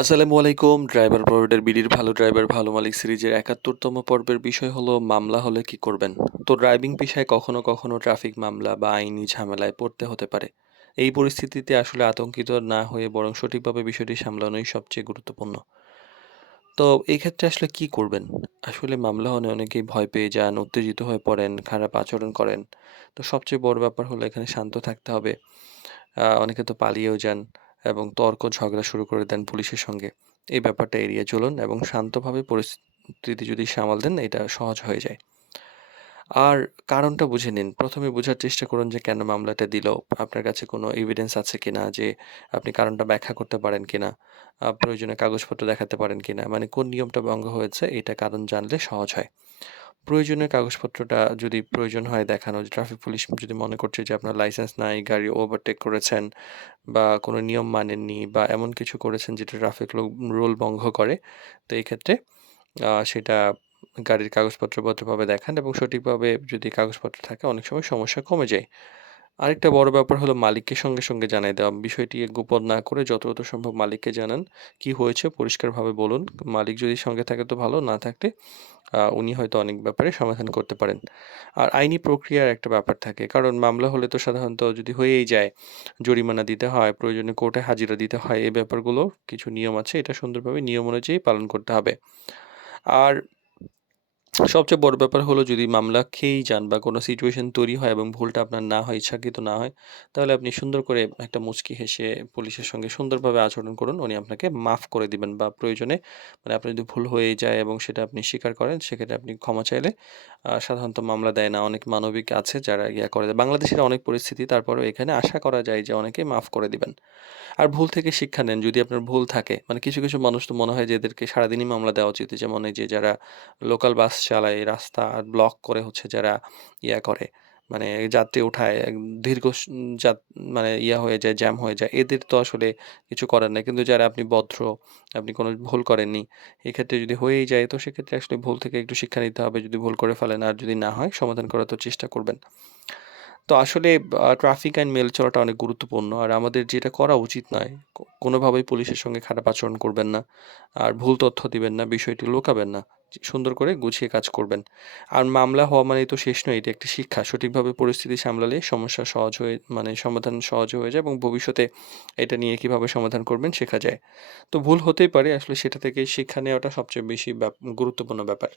আসসালামু আলাইকুম। ড্রাইভার বোর্ডের বিডির ভালো ড্রাইভার ভালো মালিক সিরিজের ৭১তম পর্বের বিষয় হলো মামলা হলে কি করবেন? তো ড্রাইভিং পেশায় কখনো কখনো ট্রাফিক মামলা বা আইনি ঝামেলায় পড়তে হতে পারে। এই পরিস্থিতিতে আসলে আতঙ্কিত না হয়ে বরং সঠিকভাবে বিষয়টি সামলানোই সবচেয়ে গুরুত্বপূর্ণ। তো এই ক্ষেত্রে আসলে কি করবেন? আসলে মামলা হলে অনেকেই ভয় পেয়ে যান, উত্তেজিত হয়ে পড়েন, খারাপ আচরণ করেন। তো সবচেয়ে বড় ব্যাপার হলো এখানে শান্ত থাকতে হবে। অনেকে তো পালিয়েও যান এবং তর্ক ঝগড়া শুরু করে দেন পুলিশের সঙ্গে। এই ব্যাপারটা এড়িয়ে চলুন এবং শান্তভাবে পরিস্থিতি যদি সামাল দেন এটা সহজ হয়ে যায়। আর কারণটা বুঝে নিন। ১ম এ বোঝার চেষ্টা করুন যে কেন মামলাটা দিল? আপনার কাছে কোনো এভিডেন্স আছে কিনা যে আপনি কারণটা ব্যাখ্যা করতে পারেন কিনা? প্রয়োজনে কাগজপত্র দেখাতে পারেন কিনা? মানে কোন নিয়মটা ভঙ্গ হয়েছে এটা কারণ জানলে সহজ হয়। প্রয়োজনীয় কাগজপত্রটা যদি প্রয়োজন হয় দেখানো, ট্রাফিক পুলিশ যদি মনে করছে যে আপনার লাইসেন্স নাই, গাড়ি ওভারটেক করেছেন বা কোনো নিয়ম মানেননি বা এমন কিছু করেছেন যেটা ট্রাফিক রুল ভঙ্গ করে, তো এই ক্ষেত্রে সেটা গাড়ির কাগজপত্র ভদ্রভাবে দেখান এবং সঠিকভাবে যদি কাগজপত্র থাকে অনেক সময় সমস্যা কমে যায়। আরেকটা বড় ব্যাপার হলো মালিককে সঙ্গে, সঙ্গে জানায় দেওয়া। বিষয়টি গোপন না করে যতটা সম্ভব মালিককে জানান। কি হয়েছে পরিষ্কারভাবে বলুন। মালিক যদি সঙ্গে থাকে তো ভালো, না থাকলে উনি হয়তো অনেক ব্যাপারে সমাধান করতে পারেন। আর আইনি প্রক্রিয়ার একটা ব্যাপার থাকে। কারণ মামলা হলে তো সাধারণত যদি হয়েই যায়, জরিমানা দিতে হয়, প্রয়োজনে কোর্টে হাজিরা দিতে হয়। এই ব্যাপারগুলো কিছু নিয়ম আছে। এটা সুন্দরভাবে নিয়ম অনুযায়ী পালন করতে হবে। আর সবচেয়ে বড় ব্যাপার হলো যদি মামলা খেয়েই যান বা কোনো সিচুয়েশন তৈরি হয় এবং ভুলটা আপনার না হয়, ইচ্ছাকৃত না হয়, তাহলে আপনি সুন্দর করে একটা মুচকি হেসে পুলিশের সঙ্গে সুন্দরভাবে আচরণ করুন। উনি আপনাকে মাফ করে দিবেন বা প্রয়োজনে মানে আপনার যদি ভুল হয়েই যায় এবং সেটা আপনি স্বীকার করেন, সেক্ষেত্রে আপনি ক্ষমা চাইলে সাধারণত মামলা দেয় না। অনেক মানবিক আছে যারা ইয়া করে দেয়। বাংলাদেশের অনেক পরিস্থিতি তারপরেও এখানে আশা করা যায় যে অনেকে মাফ করে দিবেন। আর ভুল থেকে শিক্ষা নেন। যদি আপনার ভুল থাকে, মানে কিছু, কিছু মানুষ তো মনে হয় যে এদেরকে সারাদিনই মামলা দেওয়া উচিত। যেমন এই যে যারা লোকাল বাস চালায়, রাস্তা ব্লক করে হচ্ছে যারা ইয়া করে, মানে যাত্রী উঠায় দীর্ঘ যাত মানে ইয়া হয়ে যায়, জ্যাম হয়ে যায়। এদের তো আসলে কিছু করার নাই। কিন্তু যারা আপনি ভদ্র, আপনি কোনো ভুল করেননি। এক্ষেত্রে যদি হয়েই যায় তো সেক্ষেত্রে আসলে ভুল থেকে একটু শিক্ষা নিতে হবে। যদি ভুল করে ফেলেন আর যদি না হয় সমাধান করার তো চেষ্টা করবেন। তো আসলে ট্রাফিক আইন মেনে চলাটা অনেক গুরুত্বপূর্ণ। আর আমাদের যেটা করা উচিত নয়, কোনোভাবেই পুলিশের সঙ্গে খারাপ আচরণ করবেন না। আর ভুল তথ্য দিবেন না, বিষয়টি লুকাবেন না। সুন্দর করে গুছিয়ে কাজ করবেন। আর মামলা হওয়া মানেই তো শেষ নয়, এটা একটা শিক্ষা। সঠিকভাবে পরিস্থিতি সামলালে সমস্যা সহজ হয়ে মানে সমাধান সহজ হয়ে যায় এবং ভবিষ্যতে এটা নিয়ে কিভাবে সমাধান করবেন শেখা যায়। তো ভুল হতেই পারে, আসলে সেটা থেকে শিক্ষা নেওয়াটা সবচেয়ে বেশি গুরুত্বপূর্ণ ব্যাপার।